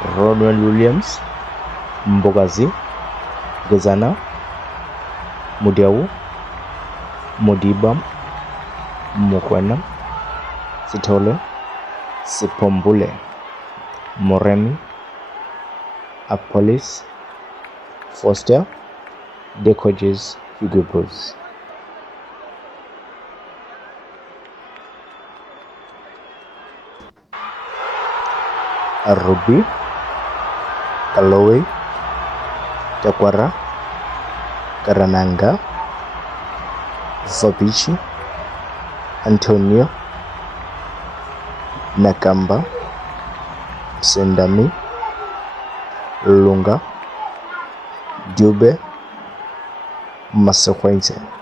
Ronwen Williams, Mbogazi, Gezana, Mudiawu, Modiba, Mokwena, Sithole, Sipombule, Moremi, Apollis, Foster, Decoges, Hugo Bros. Ruby, Kalowe, Takwara, Karananga, Vabichi, Antonio, Nakamba, Sendami, Lunga, Dube, Masakwense.